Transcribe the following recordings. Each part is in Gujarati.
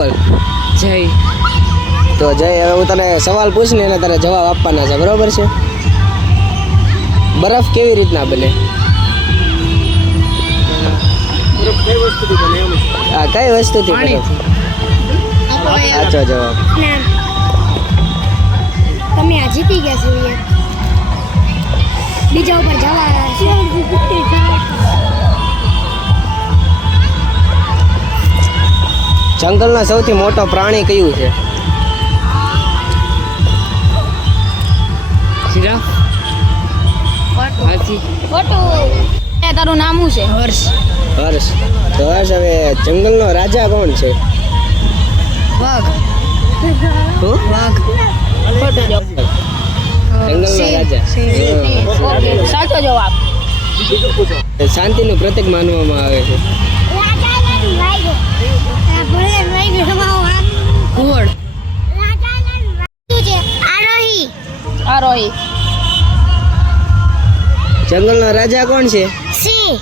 જય. તો જય, હવે હું તને સવાલ પૂછને એને તારે જવાબ આપવાના છે, બરોબર છે? બરફ કેવી રીતના બને? હા, કઈ વસ્તુથી બને? સાચો જવાબ. તમે આ જીતી ગયા છો. બીજા ઉપર જવા જંગલનો સૌથી મોટો પ્રાણી કયું છે? જીરાફ. હાથી. તારું નામ શું છે? હર્ષ. હર્ષ. તો હર્ષ, હવે જંગલનો રાજા કોણ છે? વાઘ. હું? વાઘ. ખોટો જવાબ. જંગલનો રાજા. સાચો જવાબ. શાંતિનું પ્રતીક માનવામાં આવે છે. ઘુવડ. આરોહી. જંગલનો રાજા કોણ છે? સિંહ.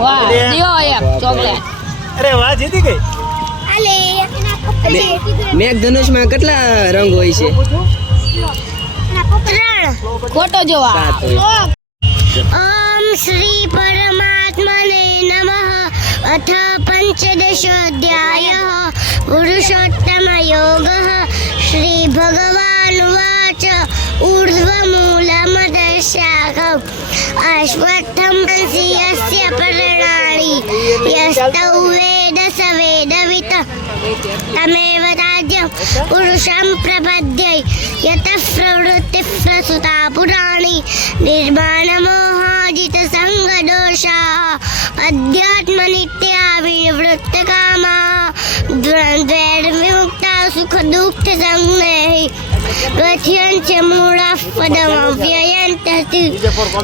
વાહ, દિયો એક ચોકલેટ. અરે વાહ, જીતી ગઈ. મેઘધનુષમાં કેટલા રંગ હોય છે? 3. ખોટો જવાબ. 7 હોય. ઓમ શ્રી પરમાત્મને નમઃ અથ પંચદશોऽધ્યાયઃ પુરુષોત્તમ યોગઃ શ્રી ભગવાનુવાચ ઊર્ધ્વમૂલમદશાખम् અશ્વત્થં યસ્ય પર્ણાनि યસ્તૌ વેદ સ વેદવિत् તમેવ રાજ્યં પુરુષં પ્રપદ્યે યતઃ પ્રવૃત્તિઃ પ્રસૂતા પુરાણી निर्माणमोहाजित संगदोषाः अध्यात्मनित्या विनिवृत्तकामाः द्वन्द्वैर्विमुक्ता सुखदुःखसंज्ञैः गच्छन्त्यश्च मूढाः पदमव्ययन्तति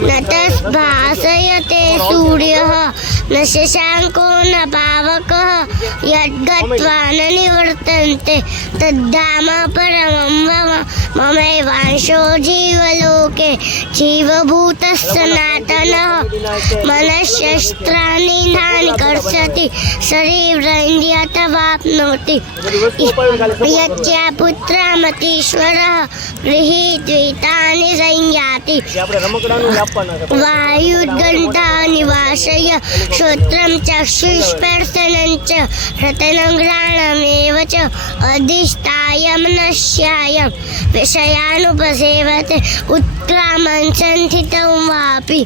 न तस्भासयते सूर्यः न शशाङ्को न पावकः यद्गत्वा न निवर्तन्ते तद्धाम परमं मम ममैवांशो जीवलोके जीवभूतः सनातनः मनःशस्त्राणि नानि कर्षति शरीरेन्द्रियतवाप्नोति यच्चा पुत्रमतीश्वरः गृहीत्वितानि संयाति वायुर्गन्धानि वाशय श्रोत्रं चक्षुस्पर्शनं च रतनं घ्राणमेव च अधिष्ठाय मनश्यायं विषयानुपसेवते उत्क्रामं संस्थितं वापि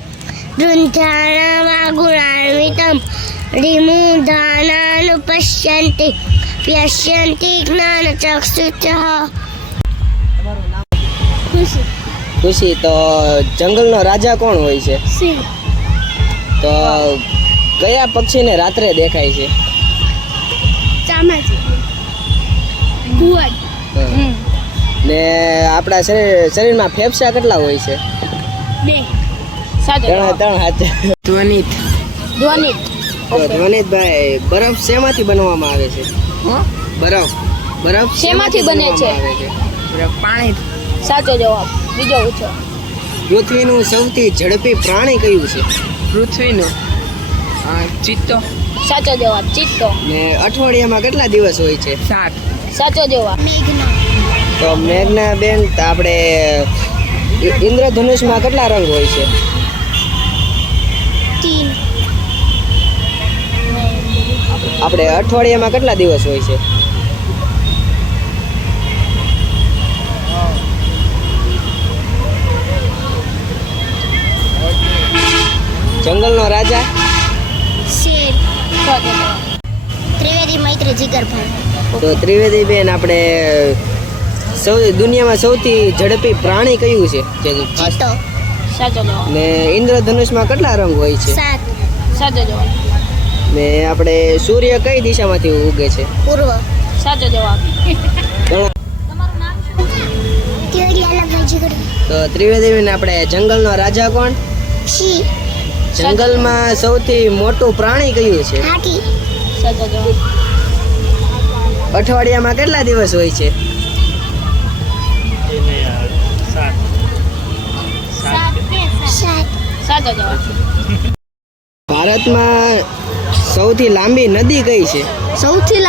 वृन्ध्याणां वा गुणान्वितं रिमूढानानुपश्यन्ति पश्यन्ति ज्ञानचक्षुषः. ખુશી. તો જંગલનો રાજા કોણ હોય છે? સિંહ. તો કયા પક્ષીને રાત્રે દેખાય છે? ચામાચી. ઘુવડ. ને આપણા શરીરમાં ફેફસા કેટલા હોય છે? 2. સાચો ત્રણ જવાબ. સાચા. ધ્વનિત. ધ્વનિત. તો ધ્વનિતભાઈ, બરફ શેમાંથી બનવામાં આવે છે? બરફ. બરફ શેમાંથી બને છે? બનવામાં આવે પાણી. સાચો જવાબ. બીજો પૂછો. પૃથ્વીનું સૌથી ઝડપી પ્રાણી કયું છે? પૃથ્વીનું. ચિત્તો. સાચો જવાબ. ચિત્તો. ને અઠવાડિયામાં કેટલા દિવસ હોય છે? 7. સાચો જવાબ. તો મેઘના બેન, તો આપણે ઇન્દ્રધનુષમાં કેટલા રંગ હોય છે? 3. આપણે અઠવાડિયામાં કેટલા દિવસ હોય છે? જંગલનો રાજા? શેર. ત્રિવેદી મૈત્ર જીગરભાઈ. તો ત્રિવેદી બેન, આપણે દુનિયામાં સૌથી ઝડપી પ્રાણી કયું છે? ચિત્તો. સાચો જવાબ. ને ઇન્દ્રધનુષમાં કેટલા રંગ હોય છે? 7. સાચો જવાબ. ને આપણે સૂર્ય કઈ દિશામાંથી ઉગે છે? પૂર્વ. સાચો જવાબ. ઘણો- તમારું નામ શું? કેવડિયાલાભાઈ જીગરભાઈ. તો ત્રિવેદી બેન, આપણે જંગલનો રાજા કોણ? સિંહ. જંગલમાં સૌથી મોટું પ્રાણી કયું છે? હાથી. સાચો જવાબ. અઠવાડિયામાં કેટલા દિવસ હોય છે? 7. સાચો જવાબ. ભારતમાં સૌથી લાંબી નદી કઈ છે? સૌથી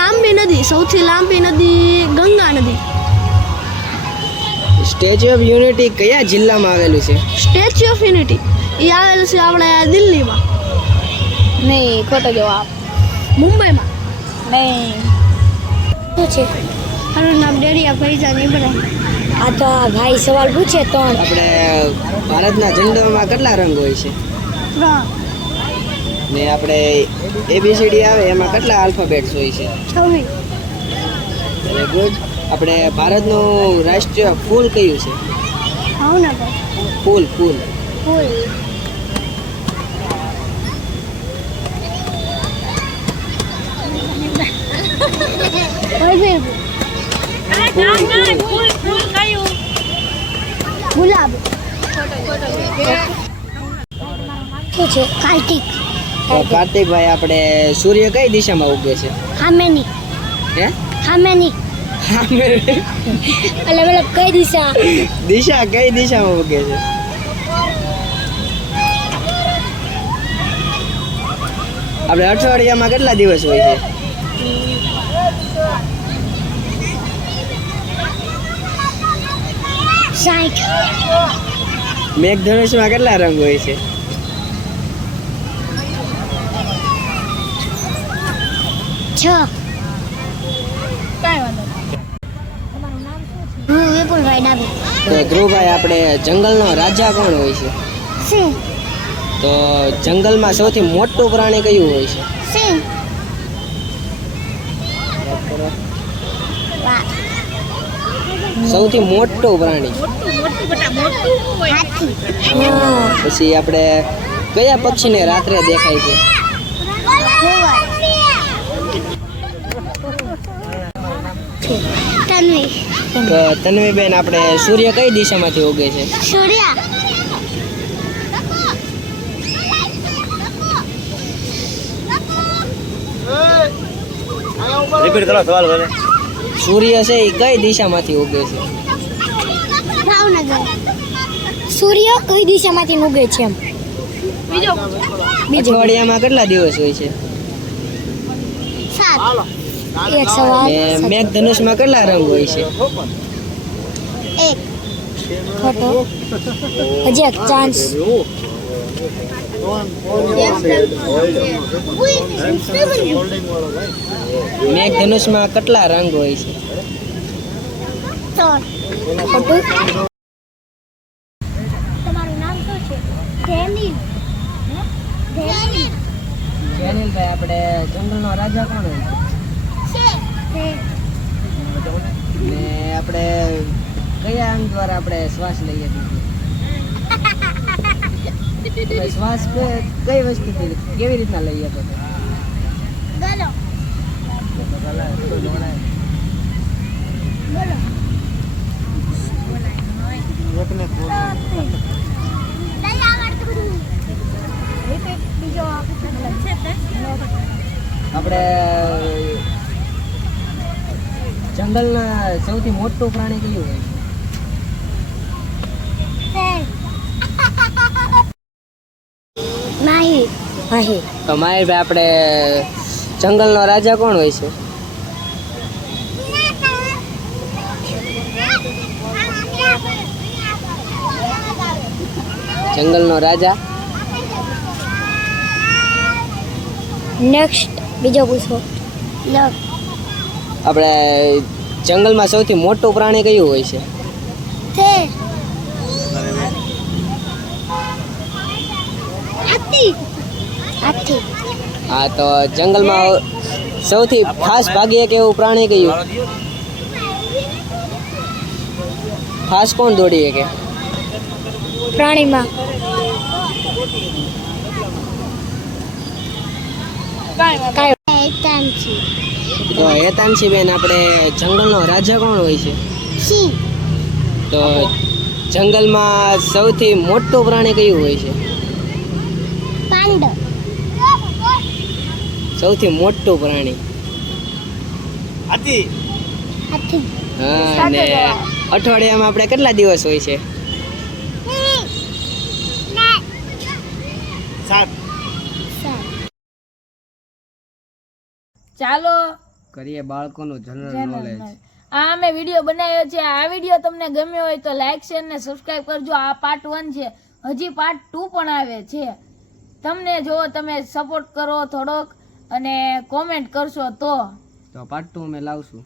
લાંબી નદી ગંગા નદી. સ્ટેચ્યુ ઓફ યુનિટી કયા જિલ્લામાં આવેલું છે? સ્ટેચ્યુ ઓફ યુનિટી એ આવેલું છે આપણે દિલ્હીમાં. નહીં, ખોટો જવાબ. મુંબઈમાં. નહીં. શું છે? મારું નામ ડેરિયા ફૈઝાન ઇબ્રાહિમ. આ તો આ ભાઈ સવાલ પૂછે તો આપણે ભારતના ઝંડામાં કેટલા રંગ હોય છે? 3. ને આપણે ABCD આવે એમાં કેટલા આલ્ફાબેટ્સ હોય છે? 26. Very good. આપણે ભારતનું રાષ્ટ્રીય ફૂલ કયું છે? ભાવનગર. ફૂલ. ફૂલ. ગુલાબ. શું છે? કાર્તિક. તો કાર્તિકભાઈ, આપણે સૂર્ય કઈ દિશામાં ઉગે છે? હામેની. હે? હામેની. મતલબ કઈ દિશા? દિશા કઈ દિશામાં ઉગે છે? આપણે અઠવાડિયામાં કેટલા દિવસ હોય છે? સાઠ. મેઘધનુષમાં કેટલા રંગ હોય છે? 6. હું વિપુલભાઈ ડાબી. તો ધ્રુવભાઈ, આપણે જંગલનો રાજા કોણ હોય છે? સિંહ. તો જંગલમાં સૌથી મોટું પ્રાણી કયું હોય છે? સિંહ. વાહ. સૌથી મોટું પ્રાણી. હાથી. પછી આપણે કયા પક્ષીને રાત્રે દેખાય છે? તન્વી. તો તન્વીબેન, આપણે સૂર્ય કઈ દિશામાંથી ઉગે છે? સૂર્ય. રિપીટ કરો સવાલ કરે. સૂર્ય છે એ કઈ દિશામાંથી ઉગે છે? ભાવનગર. સૂર્ય કઈ દિશામાંથી ઉગે છે એમ? અઠવાડિયામાં કેટલા દિવસ હોય છે? 7. એક સવાલ. ને મેઘધનુષમાં કેટલા રંગ હોય છે? 1. ખોટો. હજી એક ચાન્સ. મેઘધનુષમાં કેટલા રંગ હોય છે? 3. ખોટું. તમારું નામ શું છે? ધેનિલ. જેનિલભાઈ, આપણે જંગલનો રાજા કોણ હોય છે? ને આપણે કયા અંગ દ્વારા આપણે શ્વાસ લઈએ છીએ? શ્વાસ કઈ વસ્તુથી કેવી રીતના લઈએ તો? ગલો. આપણે જંગલના સૌથી મોટું પ્રાણી કયું હોય? નહીં. તો માહિરભાઈ, આપણે જંગલનો રાજા કોણ હોય છે? જંગલનો રાજા. નેક્સ્ટ બીજો પૂછો. આપણે જંગલમાં સૌથી મોટું પ્રાણી કયું હોય છે? હાથી. હા, તો જંગલમાં સૌથી ફાસ્ટ ભાગી એક એવું પ્રાણી કયું? ફાસ્ટ કોણ દોડી શકે? પ્રાણીમાં તો હેતાંશીબેન, આપણે જંગલનો રાજા કોણ હોય છે? સિંહ. તો જંગલમાં સૌથી મોટું પ્રાણી કયું હોય છે? પાંડ. સૌથી મોટું પ્રાણી. હાથી. હાથી. હા, ને અઠવાડિયામાં આપણે કેટલા દિવસ હોય છે? 7. ચાલો કરીએ બાળકોનું જનરલ channel નોલેજ. માં. આ અમે વિડીયો બનાવ્યો છે. આ વિડીયો તમને ગમ્યો હોય તો લાઈક શેર ને સબસ્ક્રાઇબ કરજો. આ પાર્ટ 1 છે, હજી પાર્ટ 2 પણ આવે છે. તમને જો તમે સપોર્ટ કરો થોડોક અને કોમેન્ટ કરશો તો તો પાર્ટ 2 અમે લાવશું.